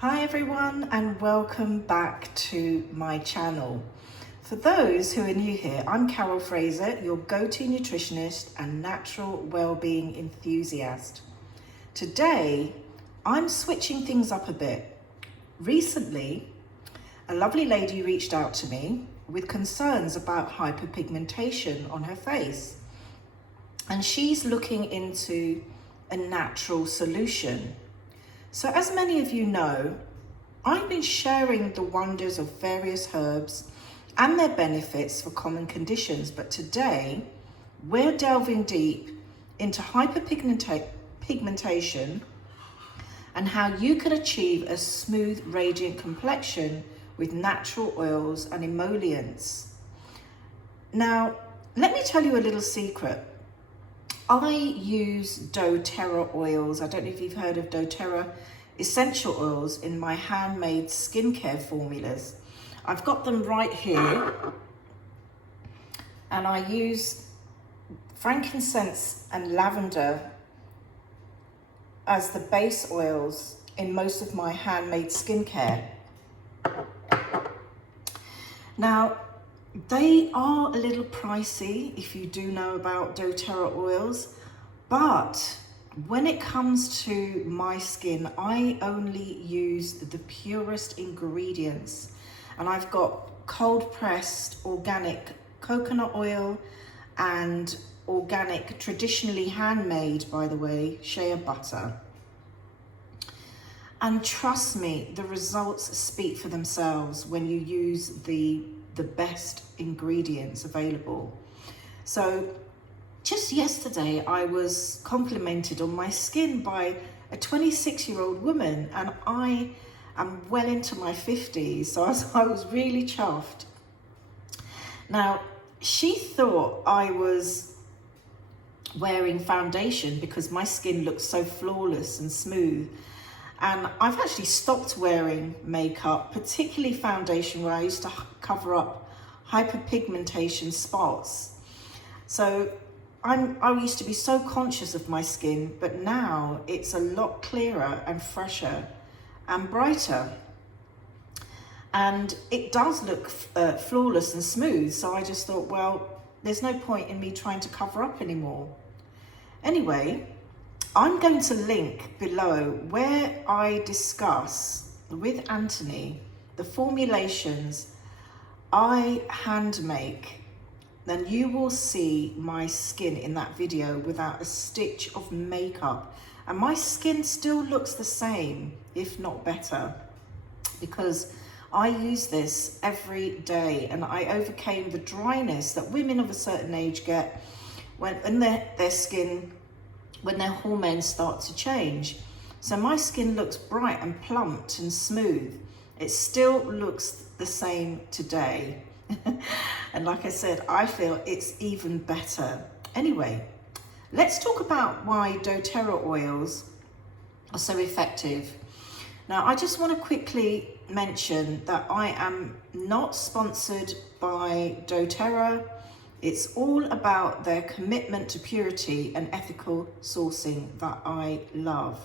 Hi everyone, and welcome back to my channel. For those who are new here, I'm Carol Fraser, your go-to nutritionist and natural well-being enthusiast. Today, I'm switching things up a bit. Recently, a lovely lady reached out to me with concerns about hyperpigmentation on her face, and she's looking into a natural solution. So as many of you know, I've been sharing the wonders of various herbs and their benefits for common conditions, but today we're delving deep into hyperpigmentation and how you can achieve a smooth, radiant complexion with natural oils and emollients. Now, let me tell you a little secret. I use doTERRA oils. I don't know if you've heard of doTERRA essential oils in my handmade skincare formulas. I've got them right here, and I use frankincense and lavender as the base oils in most of my handmade skincare. Now, they are a little pricey if you do know about doTERRA oils, but when it comes to my skin, I only use the purest ingredients, and I've got cold pressed organic coconut oil and organic, traditionally handmade, by the way, shea butter. And trust me, the results speak for themselves when you use the best ingredients available. So just yesterday, I was complimented on my skin by a 26-year-old woman, and I am well into my 50s, so I was really chuffed. Now, she thought I was wearing foundation because my skin looks so flawless and smooth. And I've actually stopped wearing makeup, particularly foundation, where I used to cover up hyperpigmentation spots. So I used to be so conscious of my skin, but now it's a lot clearer and fresher and brighter. And it does look flawless and smooth. So I just thought, well, there's no point in me trying to cover up anymore. Anyway, I'm going to link below where I discuss with Anthony the formulations I hand make. Then you will see my skin in that video without a stitch of makeup. And my skin still looks the same, if not better, because I use this every day, and I overcame the dryness that women of a certain age get when their skin, when their hormones start to change. So my skin looks bright and plumped and smooth. It still looks the same today. And like I said, I feel it's even better. Anyway, let's talk about why doTERRA oils are so effective. Now, I just want to quickly mention that I am not sponsored by doTERRA. It's all about their commitment to purity and ethical sourcing that I love.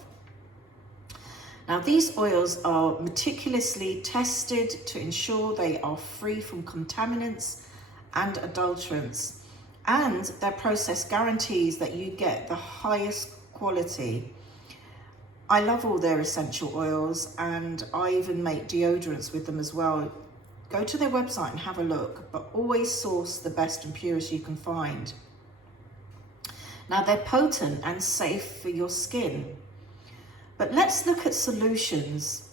Now, these oils are meticulously tested to ensure they are free from contaminants and adulterants, and their process guarantees that you get the highest quality. I love all their essential oils, and I even make deodorants with them as well. Go to their website and have a look, but always source the best and purest you can find. Now, they're potent and safe for your skin. But let's look at solutions,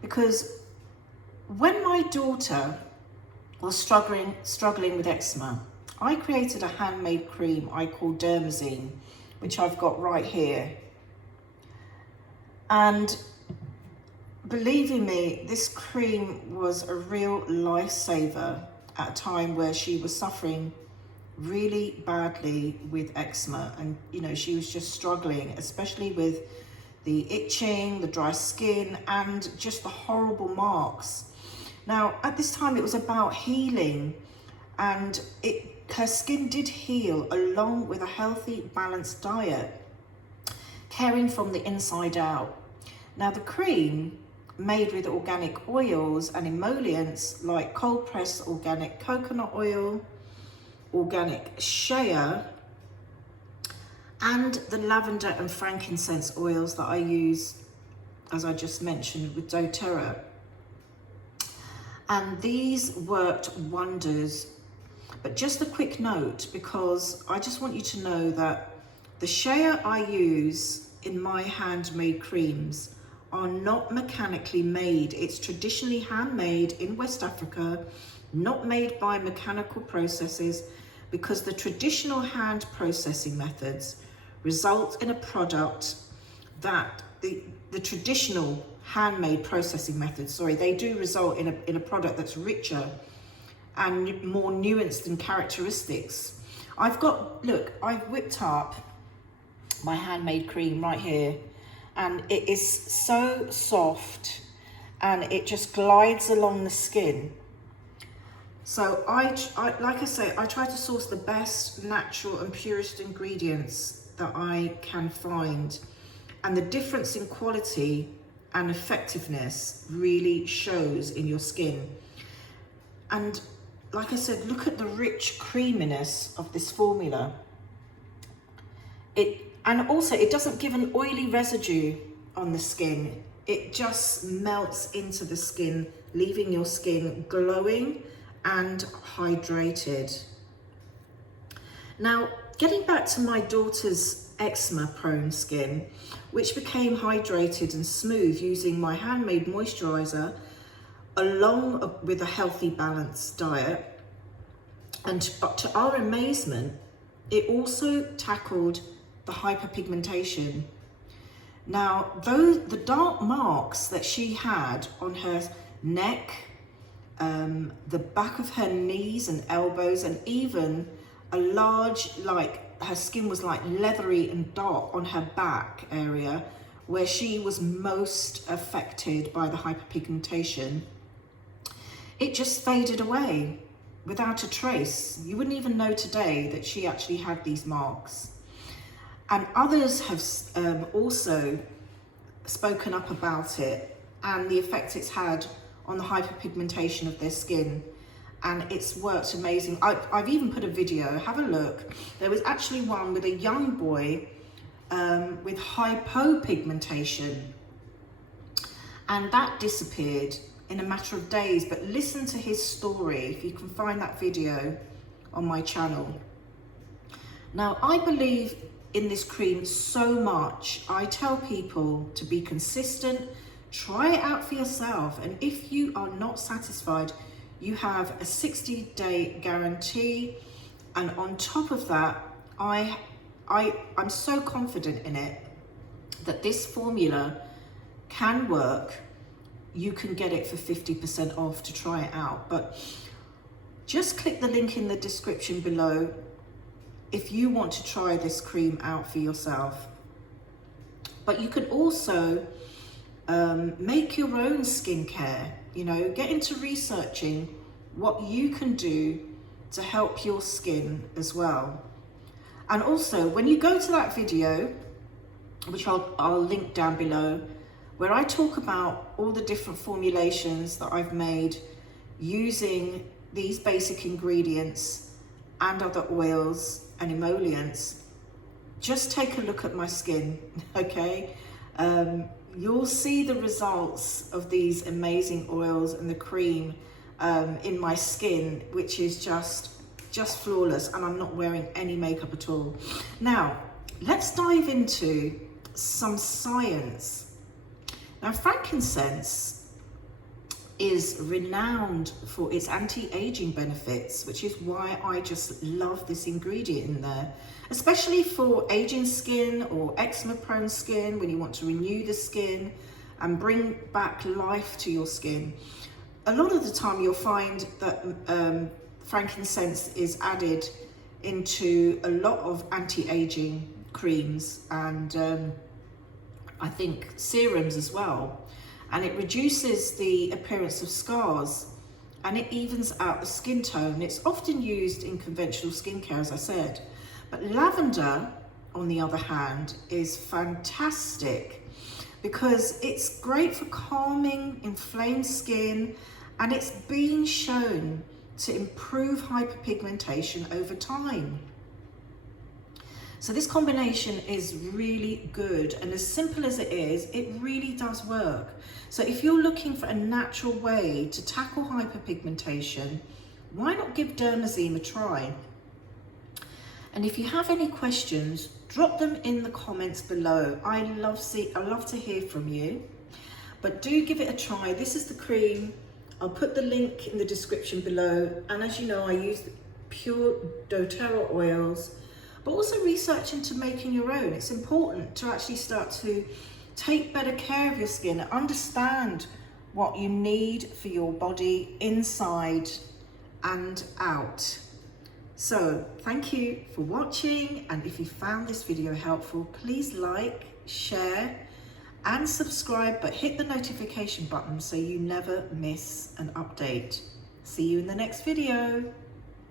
because when my daughter was struggling with eczema, I created a handmade cream I call Dermazine, which I've got right here. And believing me, this cream was a real lifesaver at a time where she was suffering really badly with eczema. And, you know, she was just struggling, especially with the itching, the dry skin, and just the horrible marks. Now, at this time, it was about healing, and her skin did heal along with a healthy, balanced diet, caring from the inside out. Now, the cream made with organic oils and emollients like cold pressed organic coconut oil, organic shea, and the lavender and frankincense oils that I use, as I just mentioned, with doTERRA. And these worked wonders. But just a quick note, because I just want you to know that the shea I use in my handmade creams are not mechanically made. It's traditionally handmade in West Africa, not made by mechanical processes, because the traditional hand processing methods result in a product that the traditional handmade processing methods, they do result in a product that's richer and more nuanced in characteristics. I've whipped up my handmade cream right here, and it is so soft and it just glides along the skin. So like I say, I try to source the best natural and purest ingredients that I can find, and the difference in quality and effectiveness really shows in your skin. And like I said, look at the rich creaminess of this formula. And also it doesn't give an oily residue on the skin. It just melts into the skin, leaving your skin glowing and hydrated. Now, getting back to my daughter's eczema-prone skin, which became hydrated and smooth using my handmade moisturizer, along with a healthy, balanced diet. And to our amazement, it also tackled the hyperpigmentation. Now, the dark marks that she had on her neck, the back of her knees and elbows, and even a large, her skin was like leathery and dark on her back area, where she was most affected by the hyperpigmentation. It just faded away without a trace. You wouldn't even know today that she actually had these marks. And others have also spoken up about it and the effect it's had on the hyperpigmentation of their skin. And it's worked amazing. I've even put a video, have a look. There was actually one with a young boy with hypopigmentation, and that disappeared in a matter of days. But listen to his story, if you can find that video on my channel. Now, I believe in this cream so much. I tell people to be consistent, try it out for yourself, and if you are not satisfied, you have a 60-day guarantee. And on top of that, I'm so confident in it that this formula can work. You can get it for 50% off to try it out. But just click the link in the description below if you want to try this cream out for yourself. But you can also make your own skincare. Get into researching what you can do to help your skin as well. And also, when you go to that video, which I'll link down below, where I talk about all the different formulations that I've made using these basic ingredients and other oils and emollients, just take a look at my skin, okay? You'll see the results of these amazing oils and the cream in my skin, which is just flawless, and I'm not wearing any makeup at all. Now, let's dive into some science. Now, frankincense is renowned for its anti-aging benefits, which is why I just love this ingredient in there, especially for aging skin or eczema-prone skin, when you want to renew the skin and bring back life to your skin. A lot of the time you'll find that frankincense is added into a lot of anti-aging creams and I think serums as well. And it reduces the appearance of scars, and it evens out the skin tone. It's often used in conventional skincare, as I said. But lavender, on the other hand, is fantastic because it's great for calming inflamed skin, and it's been shown to improve hyperpigmentation over time. So this combination is really good, and as simple as it is, it really does work. So if you're looking for a natural way to tackle hyperpigmentation, why not give Dermazine a try? And if you have any questions, drop them in the comments below. I love to hear from you, but do give it a try. This is the cream. I'll put the link in the description below. And as you know, I use pure doTERRA oils, but also research into making your own. It's important to actually start to take better care of your skin, understand what you need for your body inside and out. So thank you for watching, and if you found this video helpful, please like, share and subscribe, but hit the notification button so you never miss an update. See you in the next video.